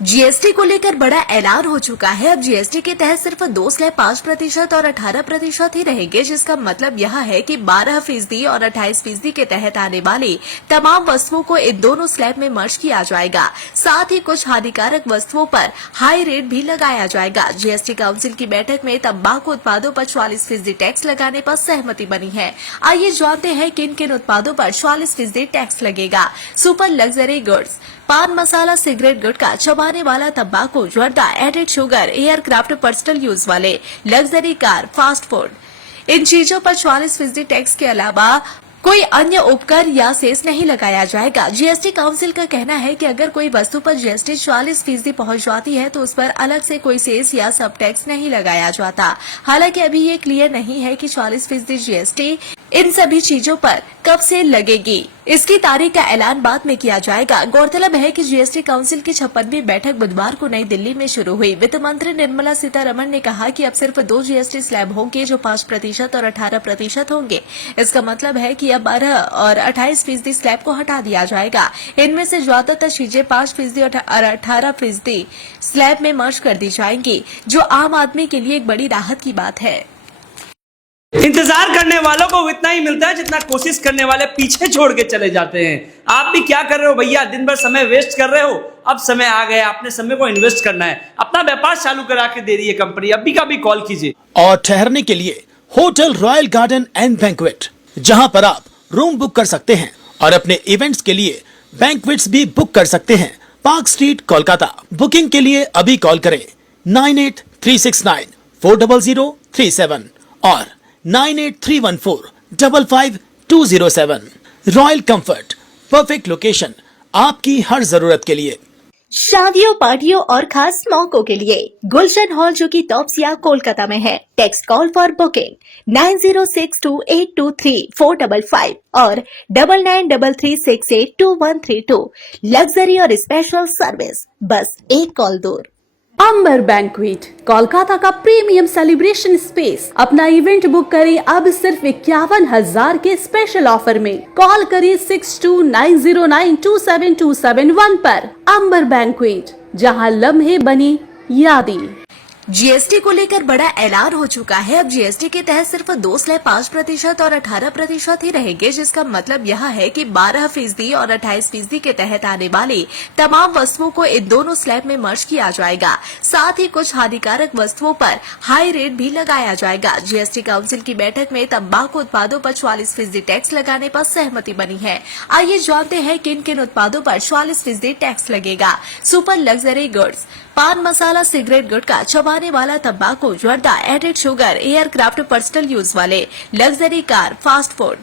GST को लेकर बड़ा ऐलान हो चुका है। अब जीएसटी के तहत सिर्फ 2 स्लैब 5% और 18% ही रहेंगे, जिसका मतलब यह है कि 12% और 28% के तहत आने वाली तमाम वस्तुओं को इन दोनों स्लैब में मर्ज किया जाएगा। साथ ही कुछ हानिकारक वस्तुओं पर हाई रेट भी लगाया जाएगा। जीएसटी काउंसिल की बैठक में तंबाकू उत्पादों पर 44% टैक्स लगाने पर सहमति बनी है। आइए जानते हैं किन किन उत्पादों पर 44% टैक्स लगेगा। सुपर लग्जरी गुड्स, पान मसाला, सिगरेट, गुटखा, चबाने वाला तंबाकू, जर्दा, added sugar, aircraft, personal use वाले लग्जरी कार, फास्ट फूड, इन चीजों पर 44% टैक्स के अलावा कोई अन्य उपकर या सेस नहीं लगाया जाएगा। जीएसटी काउंसिल का कहना है कि अगर कोई वस्तु पर जीएसटी 44% पहुंच जाती है तो उस पर अलग से कोई सेस या सब टैक्स नहीं लगाया जाता। हालांकि अभी ये क्लियर नहीं है कि 44% जीएसटी इन सभी चीजों पर कब से लगेगी। इसकी तारीख का ऐलान बाद में किया जाएगा। गौरतलब है कि जीएसटी काउंसिल की 56वीं बैठक बुधवार को नई दिल्ली में शुरू हुई। वित्त मंत्री निर्मला सीतारमण ने कहा कि अब सिर्फ 2 जीएसटी स्लैब होंगे जो 5% और 18% होंगे। इसका मतलब है कि अब 12 और 28% स्लैब को हटा दिया जाएगा। इनमें से ज्यादातर चीजें 5% और 18% स्लैब में मर्ज कर दी जाएंगी, जो आम आदमी के लिए एक बड़ी राहत की बात है। इंतजार करने वालों को इतना ही मिलता है जितना कोशिश करने वाले पीछे छोड़ के चले जाते हैं। आप भी क्या कर रहे हो भैया? दिन भर समय वेस्ट कर रहे हो। अब समय आ गया, अपने समय को इन्वेस्ट करना है। अपना व्यापार चालू करा के दे रही है कंपनी। अभी का भी कॉल कीजिए। और ठहरने के लिए hotel royal garden and banquet, जहां पर आप रूम बुक कर सकते हैं और अपने इवेंट्स के लिए बैंक्वेट्स भी बुक कर सकते हैं। Park street, Kolkata. बुकिंग के लिए अभी कॉल करें 9836940037 और 9831455207। रॉयल कंफर्ट, परफेक्ट लोकेशन आपकी हर जरूरत के लिए। शादियों, पार्टियों और खास मौकों के लिए गुलशन हॉल, जो कि टॉप्सिया, कोलकाता में है। टेक्स्ट कॉल फॉर बुकिंग 9062823455 और 9933682132। लग्जरी और स्पेशल सर्विस बस एक कॉल दूर। अंबर बैंक्वेट, कोलकाता का प्रीमियम सेलिब्रेशन स्पेस। अपना इवेंट बुक करें अब सिर्फ 51,000 के स्पेशल ऑफर में। कॉल करें 6290927271 पर। अंबर बैंक्वेट, जहां लम्हे बनी यादें। जीएसटी को लेकर बड़ा ऐलान हो चुका है। अब जीएसटी के तहत सिर्फ 2 स्लैब 5% और 18% ही रहेंगे, जिसका मतलब यह है कि 12% और 28% के तहत आने वाली तमाम वस्तुओं को इन दोनों स्लैब में मर्ज किया जाएगा। साथ ही कुछ हानिकारक वस्तुओं पर हाई रेट भी लगाया जाएगा। जीएसटी काउंसिल की बैठक में तंबाकू उत्पादों पर 44% टैक्स लगाने पर सहमति बनी है। आइए जानते हैं किन किन उत्पादों पर 44% टैक्स लगेगा। सुपर लग्जरी गुड्स, पान मसाला, सिगरेट, गुटखा, चबाने वाला तंबाकू, जर्दा, added sugar, aircraft, personal use वाले लग्जरी कार, फास्ट फूड,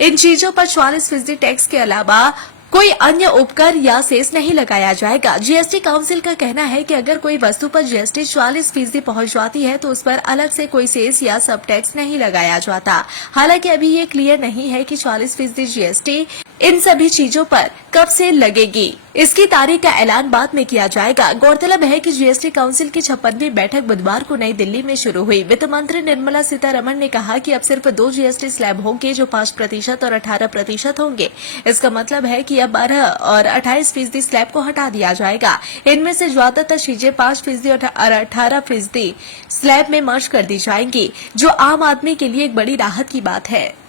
इन चीजों पर 44% टैक्स के अलावा कोई अन्य उपकर या सेस नहीं लगाया जाएगा। जीएसटी काउंसिल का कहना है कि अगर कोई वस्तु पर जीएसटी 44% पहुंच जाती है तो उस पर अलग से कोई सेस या सब टैक्स नहीं लगाया जाता। हालांकि अभी ये क्लियर नहीं है कि 44% जीएसटी इन सभी चीजों पर कब से लगेगी। इसकी तारीख का ऐलान बाद में किया जाएगा। गौरतलब है कि जीएसटी काउंसिल की 56वीं बैठक बुधवार को नई दिल्ली में शुरू हुई। वित्त मंत्री निर्मला सीतारमण ने कहा कि अब सिर्फ 2 जीएसटी स्लैब होंगे जो 5% और 18% होंगे। इसका मतलब है कि अब 12 और 28% स्लैब को हटा दिया जाएगा। इनमें से ज्यादातर चीजें 5% और 18% स्लैब में मर्ज कर दी जाएंगी, जो आम आदमी के लिए एक बड़ी राहत की बात है।